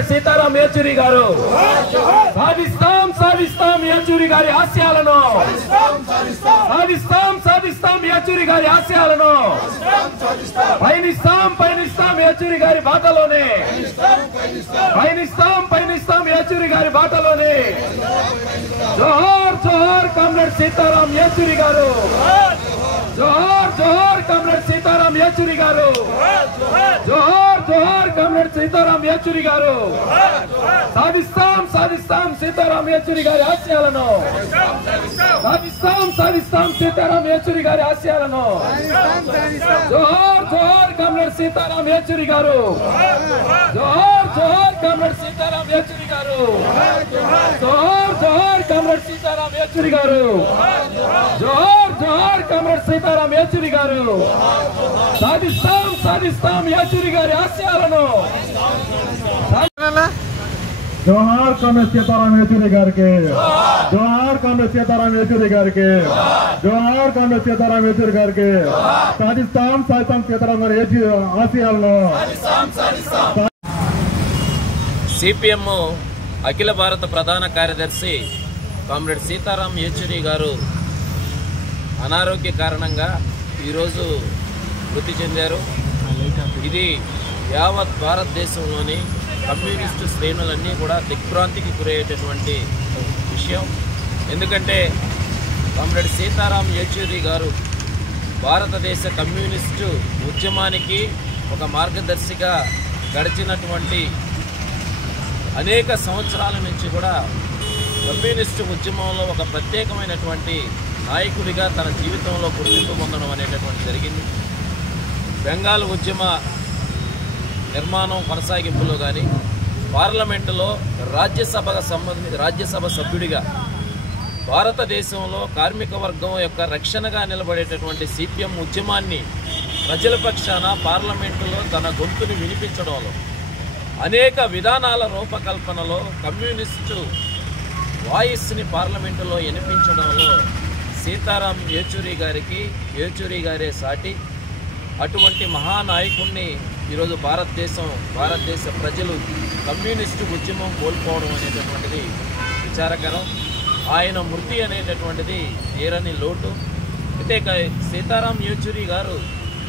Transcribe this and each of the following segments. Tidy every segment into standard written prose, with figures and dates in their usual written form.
Comrade Sitaram Yechury గారు సాధిస్తాం యేచూరి గారి ఆశయాలను సాధిస్తాం యేచూరి గారి ఆశయాలను పయనిస్తాం యేచూరి గారి బాటలోనే పయనిస్తాం యేచూరి గారి బాటలోనే జోహార్ కామ్రేడ్ సీతారాం యేచూరి గారు జోహార్ కామ్రేడ్ సీతారాం యేచూరి గారు జోహార్ కామ్రేడ్ సీతారాం యేచూరి గారు సాధిస్తాం సీతారాం యేచూరి గారి ఆశయాలను సాధిస్తాం సీతారాం యేచూరి గారి ఆశయాలను జోహార్ కామ్రేడ్ సీతారాం యేచూరి గారు జోహార్ కామ్రేడ్ సీతారాం యేచూరి గారు జోహార్ కామ్రేడ్ సీతారాం యేచూరి గారు జోహార్ కామ్రేడ్ సీతారాం యేచూరి గారు సాధిస్తాం యేచూరి గారి ఆశయాలను జోహార్ కామ్రేడ్ సీతారాం యేచూరి గారికి జోహార్ కామ్రేడ్ సీతారాం యేచూరి గారికి జోహార్ కామ్రేడ్ సీతారాం యేచూరి గారికి సాధిస్తాం సీతారాం గారి ఆశయాలను సిపిఎం అఖిల భారత ప్రధాన కార్యదర్శి కామ్రేడ్ సీతారాం యేచూరి గారు అనారోగ్య కారణంగా ఈరోజు మృతి చెందారు. ఇది యావత్ భారతదేశంలోని కమ్యూనిస్టు శ్రేణులన్నీ కూడా దిగ్భ్రాంతికి గురయ్యేటటువంటి విషయం. ఎందుకంటే కామ్రేడ్ సీతారాం యేచూరి గారు భారతదేశ కమ్యూనిస్టు ఉద్యమానికి ఒక మార్గదర్శిగా గడిచినటువంటి అనేక సంవత్సరాల నుంచి కూడా కమ్యూనిస్టు ఉద్యమంలో ఒక ప్రత్యేకమైనటువంటి నాయకుడిగా తన జీవితంలో గుర్తింపు పొందడం అనేటటువంటి జరిగింది. బెంగాల్ ఉద్యమ నిర్మాణం కొనసాగింపులో కానీ పార్లమెంటులో రాజ్యసభ సభ్యుడిగా భారతదేశంలో కార్మిక వర్గం యొక్క రక్షణగా నిలబడేటటువంటి సిపిఎం ఉద్యమాన్ని ప్రజల పక్షాన పార్లమెంటులో తన గొంతుని వినిపించడంలో అనేక విధానాల రూపకల్పనలో కమ్యూనిస్టు వాయిస్ని పార్లమెంటులో వినిపించడంలో సీతారాం యేచూరి గారికి యేచూరి గారే సాటి. అటువంటి మహానాయకుడిని ఈరోజు భారతదేశ ప్రజలు కమ్యూనిస్టు ఉద్యమం కోల్పోవడం అనేటటువంటిది విచారకరం. ఆయన మృతి అనేటటువంటిది తీరని లోటు. అయితే సీతారాం యేచూరి గారు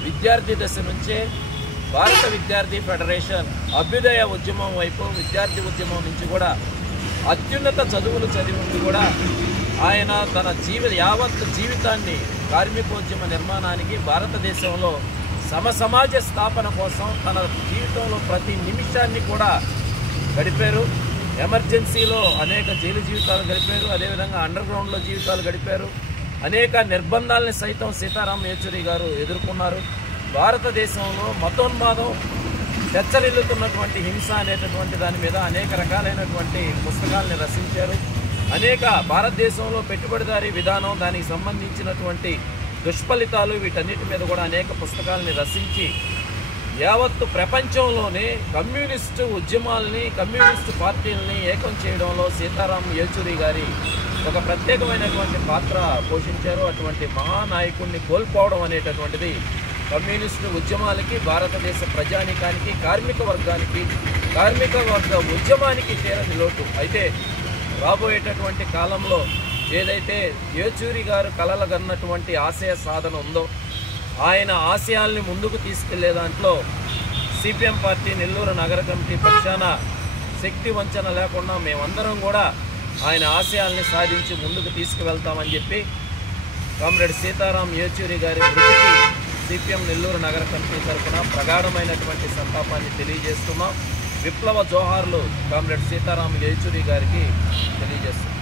విద్యార్థి దశ నుంచే భారత విద్యార్థి ఫెడరేషన్ అభ్యుదయ ఉద్యమం వైపు విద్యార్థి ఉద్యమం నుంచి కూడా అత్యున్నత చదువులు చదివి కూడా ఆయన తన యావత్ జీవితాన్ని కార్మికోద్యమ నిర్మాణానికి భారతదేశంలో సమాజ స్థాపన కోసం తన జీవితంలో ప్రతి నిమిషాన్ని కూడా గడిపారు. ఎమర్జెన్సీలో అనేక జైలు జీవితాలు గడిపారు. అదేవిధంగా అండర్ గ్రౌండ్లో జీవితాలు గడిపారు. అనేక నిర్బంధాలని సైతం సీతారాం యేచూరి గారు ఎదుర్కొన్నారు. భారతదేశంలో మతోన్మాదం తెచ్చరిల్లుతున్నటువంటి హింస అనేటటువంటి దాని మీద అనేక రకాలైనటువంటి పుస్తకాలని రచించారు. అనేక భారతదేశంలో పెట్టుబడిదారీ విధానం, దానికి సంబంధించినటువంటి దుష్ఫలితాలు, వీటన్నిటి మీద కూడా అనేక పుస్తకాలని రచించి యావత్తు ప్రపంచంలోనే కమ్యూనిస్టు ఉద్యమాలని, కమ్యూనిస్టు పార్టీలని ఏకం చేయడంలో సీతారాం యేచూరి గారి ఒక ప్రత్యేకమైనటువంటి పాత్ర పోషించారు. అటువంటి మహానాయకుడిని కోల్పోవడం అనేటటువంటిది కమ్యూనిస్టు ఉద్యమాలకి, భారతదేశ ప్రజానికానికి, కార్మిక వర్గ ఉద్యమానికి తీరని లోటు. అయితే రాబోయేటటువంటి కాలంలో ఏదైతే యేచూరి గారు కలలుగన్నటువంటి ఆశయ సాధన ఉందో, ఆయన ఆశయాల్ని ముందుకు తీసుకెళ్లే దాంట్లో సిపిఎం పార్టీ నెల్లూరు నగర కమిటీ పక్షాన శక్తి వంచన లేకుండా మేమందరం కూడా ఆయన ఆశయాల్ని సాధించి ముందుకు తీసుకువెళ్తామని చెప్పి కామ్రేడ్ సీతారాం యేచూరి గారి మృతికి సిపిఎం నెల్లూరు నగర కమిటీ తరఫున ప్రగాఢమైనటువంటి సంతాపాన్ని తెలియజేస్తున్నాం. విప్లవ జోహార్లు కామ్రేడ్ సీతారాం యేచూరి గారికి తెలియజేస్తున్నాం.